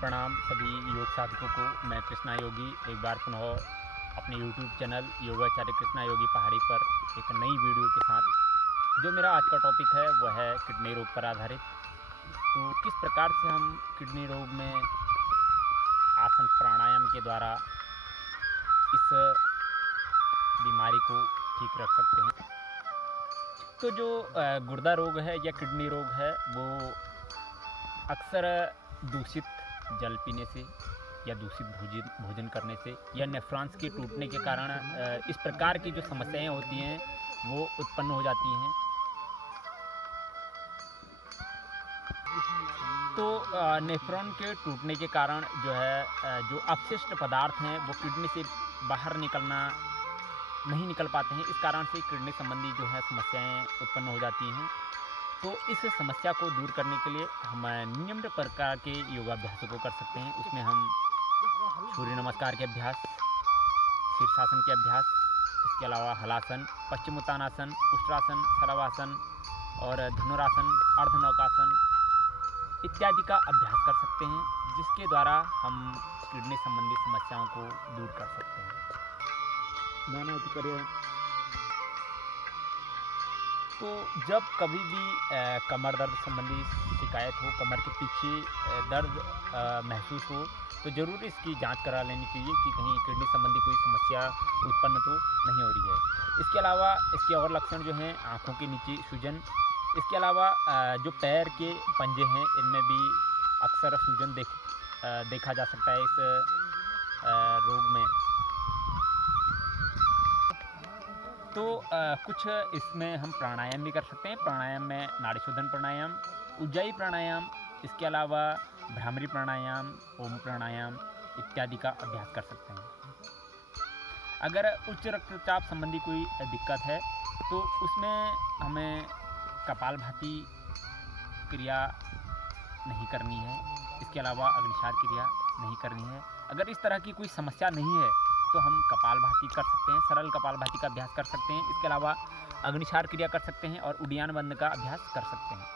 प्रणाम सभी योग साधकों को। मैं कृष्णा योगी एक बार पुनः अपने YouTube चैनल योगाचार्य कृष्णा योगी पहाड़ी पर एक नई वीडियो के साथ। जो मेरा आज का टॉपिक है वह है किडनी रोग पर आधारित। तो किस प्रकार से हम किडनी रोग में आसन प्राणायाम के द्वारा इस बीमारी को ठीक रख सकते हैं। तो जो गुर्दा रोग है या किडनी रोग है वो अक्सर दूषित जल पीने से या दूषित भोजन करने से या नेफ्रॉन्स के टूटने के कारण इस प्रकार की जो समस्याएं होती हैं वो उत्पन्न हो जाती हैं। तो नेफ्रॉन के टूटने के कारण जो है जो अपशिष्ट पदार्थ हैं वो किडनी से बाहर नहीं निकल पाते हैं। इस कारण से किडनी संबंधी जो है समस्याएं उत्पन्न हो जाती हैं। तो इस समस्या को दूर करने के लिए हम निम्न प्रकार के योगाभ्यासों को कर सकते हैं। उसमें हम सूर्य नमस्कार के अभ्यास, शीर्षासन के अभ्यास, इसके अलावा हलासन, पश्चिमोत्तानासन, उष्ट्रासन, शलभासन और धनुरासन, अर्धनौकासन इत्यादि का अभ्यास कर सकते हैं, जिसके द्वारा हम किडनी संबंधी समस्याओं को दूर कर सकते हैं। तो जब कभी भी कमर दर्द संबंधी शिकायत हो, कमर के पीछे दर्द महसूस हो, तो ज़रूर इसकी जांच करा लेनी चाहिए कि कहीं किडनी संबंधी कोई समस्या उत्पन्न तो नहीं हो रही है। इसके अलावा इसके और लक्षण जो हैं आँखों के नीचे सूजन, इसके अलावा जो पैर के पंजे हैं इनमें भी अक्सर सूजन देखा जा सकता है इस रोग में। तो कुछ इसमें हम प्राणायाम भी कर सकते हैं। प्राणायाम में नाड़ी शोधन प्राणायाम, उज्जाई प्राणायाम, इसके अलावा भ्रामरी प्राणायाम, ओम प्राणायाम इत्यादि का अभ्यास कर सकते हैं। अगर उच्च रक्तचाप संबंधी कोई दिक्कत है तो उसमें हमें कपालभाति क्रिया नहीं करनी है, इसके अलावा अग्निसार क्रिया नहीं करनी है। अगर इस तरह की कोई समस्या नहीं है तो हम कपालभाति कर सकते हैं, सरल कपालभाति का अभ्यास कर सकते हैं। इसके अलावा अग्निसार क्रिया कर सकते हैं और उड्डयन बंद का अभ्यास कर सकते हैं।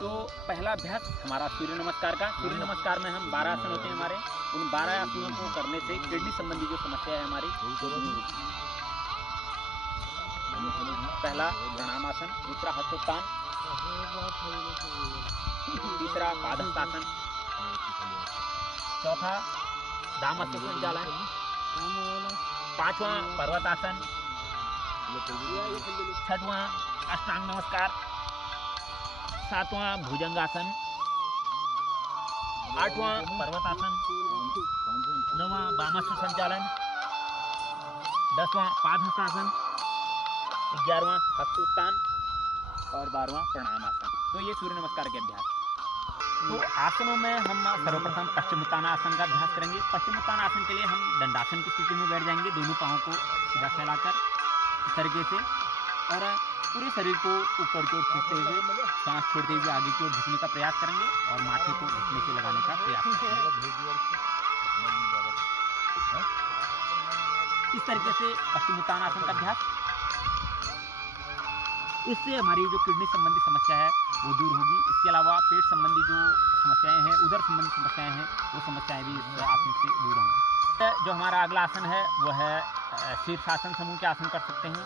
तो पहला अभ्यास हमारा सूर्य नमस्कार का। सूर्य नमस्कार में हम 12 आसन होते हैं हमारे, उन 12 आसनों को करने से किडनी संबंधी जो समस्या है हमारी पहला प्रणामासन, दूसरा हस्तोत्तान, तीसरा पादहस्तासन, चौथा दामस्य संचालन, पांचवां पर्वतासन, छठवां अष्टांग नमस्कार, सातवां भुजंगासन, आठवां पर्वतासन, नौवां वामस्य संचालन, 10वां पादहस्तासन, 11वां हस्तोत्तान और 12वां प्रणामासन। तो ये सूर्य नमस्कार के अभ्यास। तो आसनों में हम सर्वप्रथम पश्चिमोत्तानासन का अभ्यास करेंगे। पश्चिमोत्तानासन के लिए हम दंडासन की स्थिति में बैठ जाएंगे, दोनों पाँवों को सीधा फैलाकर इस तरीके से, और पूरे शरीर को ऊपर की ओर खींचते हुए सांस छोड़ते हुए आगे की ओर झुकने का प्रयास करेंगे और माथे को घुटने से लगाने का प्रयास करेंगे। इस तरीके से पश्चिमोत्तानासन का अभ्यास, इससे हमारी जो किडनी संबंधी समस्या है वो दूर होगी। इसके अलावा पेट संबंधी जो समस्याएं हैं, उदर संबंधी समस्याएं हैं, वो समस्याएं भी इस आसन से दूर होंगी। जो हमारा अगला आसन है वो है शीर्षासन समूह के आसन कर सकते हैं,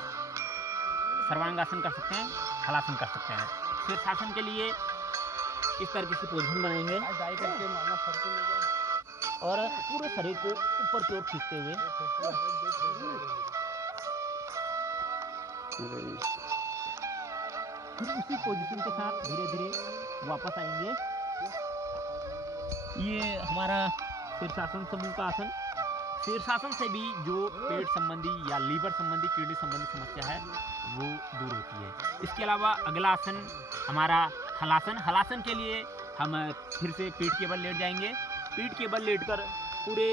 सर्वांगासन कर सकते हैं, हलासन कर सकते हैं। शीर्षासन के लिए इस तरीके से पोजीशन बनाएंगे और पूरे शरीर को ऊपर की ओर खींचते हुए फिर उसी पोजीशन के साथ धीरे धीरे वापस आएंगे। ये हमारा शीर्षासन समूह का आसन। शीर्षासन से भी जो पेट संबंधी या लीवर संबंधी, किडनी संबंधी समस्या है वो दूर होती है। इसके अलावा अगला आसन हमारा हलासन। हलासन के लिए हम फिर से पीठ के बल लेट जाएंगे। पीठ के बल लेटकर पूरे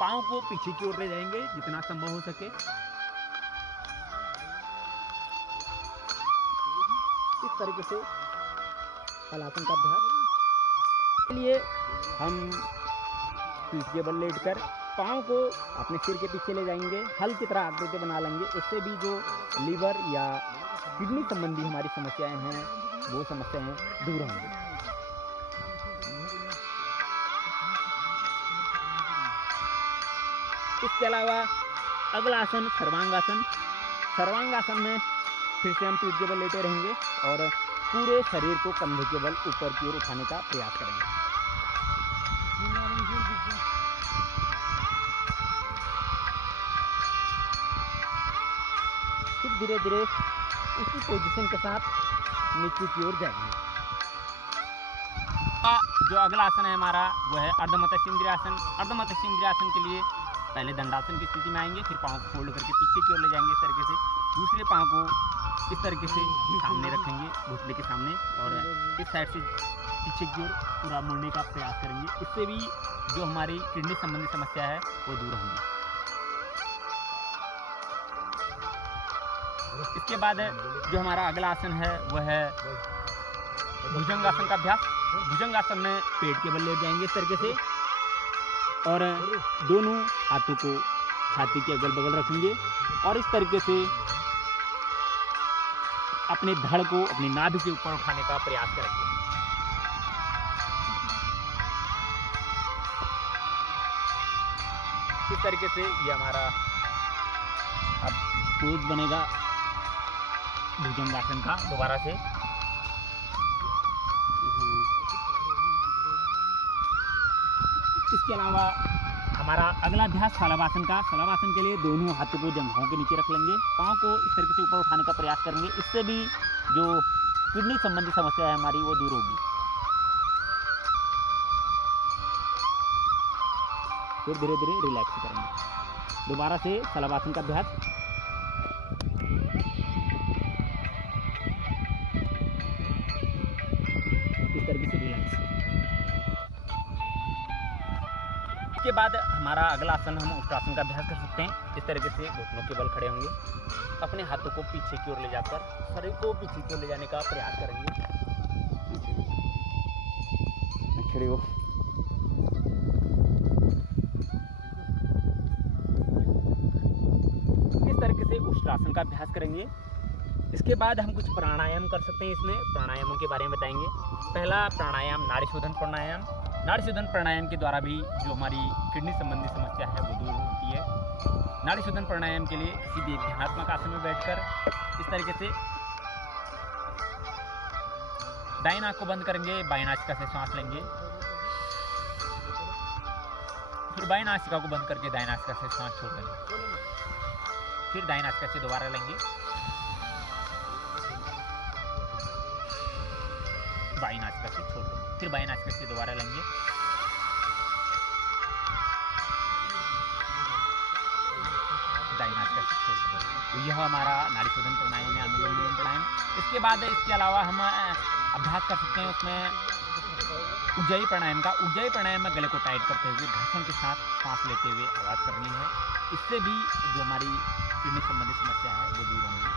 पाँव को पीछे की ओर ले जाएंगे जितना संभव हो सके। इस तरीके से हलासन का अभ्यास के लिए हम पीठ के बल लेटकर पाँव को अपने सिर के पीछे ले जाएंगे, हल की तरह आकृति बना लेंगे। इससे भी जो लीवर या किडनी संबंधी हमारी समस्याएं हैं वो समस्याएं दूर होंगी। इसके अलावा अगला आसन सर्वांगासन। सर्वांगासन में फिर से हम पीठ के बल लेटे रहेंगे और पूरे शरीर को कंधे के बल ऊपर की ओर उठाने का प्रयास करेंगे। फिर धीरे धीरे उसी पोजीशन के साथ नीचे की ओर जाएंगे। जो अगला आसन है हमारा वो है अर्धमत्स्य इंद्रियासन। अर्धमत्स्य इंद्रियासन के लिए पहले दंडासन की स्थिति में आएंगे, फिर पाँव को फोल्ड करके पीछे की ओर ले जाएंगे इस तरीके से। दूसरे पाँव को इस तरीके से सामने रखेंगे घुटने के सामने और इस साइड से पीछे की ओर पूरा मुड़ने का प्रयास करेंगे। इससे भी जो हमारी किडनी संबंधी समस्या है वो दूर होंगी। इसके बाद जो हमारा अगला आसन है वह है भुजंगासन का अभ्यास। भुजंगासन में पेट के बल लेट जाएंगे इस तरीके से और दोनों हाथों को छाती के अगल बगल रखेंगे और इस तरीके से अपने धड़ को अपनी नाभि के ऊपर उठाने का प्रयास करेंगे। इस तरीके से ये हमारा अब पोज बनेगा भुजंगासन का। दोबारा से इसके अलावा हमारा अगला अभ्यास शलभासन का। शलभासन के लिए दोनों हाथों को जंघों के नीचे रख लेंगे, पाँव को इस तरीके से ऊपर उठाने का प्रयास करेंगे। इससे भी जो किडनी संबंधी समस्या है हमारी वो दूर होगी। फिर धीरे धीरे रिलैक्स करेंगे। दोबारा से शलभासन का अभ्यास। इस तरीके से रिलैक्स। इसके बाद हमारा अगला आसन हम उत्तरासन का अभ्यास कर सकते हैं। इस तरीके से घुटनों के बल खड़े होंगे, अपने हाथों को पीछे की ओर ले जाकर शरीर को पीछे की ओर ले जाने का प्रयास करेंगे। खड़े हो। इस तरीके से उत्तरासन का अभ्यास करेंगे। इसके बाद हम कुछ प्राणायाम कर सकते हैं। इसमें प्राणायामों के बारे में बताएंगे। पहला प्राणायाम नाड़ी शोधन प्राणायाम। नाड़ी शोधन प्राणायाम के द्वारा भी जो हमारी किडनी संबंधी समस्या है वो दूर होती है। नाड़ी शोधन प्राणायाम के लिए किसी भी ध्यानात्मक आसन में बैठकर इस तरीके से दाईं आंख को बंद करेंगे, बाईं नासिका से सांस लेंगे, फिर बाईं नासिका को बंद करके दाईं नासिका से सांस छोड़ देंगे, फिर दाईं नासिका से दोबारा लेंगे, बाईं नासिका से छोड़ देंगे, फिर बाईं नासिका से दोबारा लेंगे, दाईं नासिका से छोड़ देंगे। तो यह हमारा नाड़ी शोधन प्राणायाम है, अनुलोम विलोम प्राणायाम। इसके बाद इसके अलावा हम अभ्यास कर सकते हैं उसमें उज्जाई प्राणायाम का। उज्जाई प्राणायाम में गले को टाइट करते हुए घर्षण के साथ सांस लेते हुए आवाज़ करनी है। इससे भी जो हमारी किडनी संबंधी समस्या है वो दूर होंगी।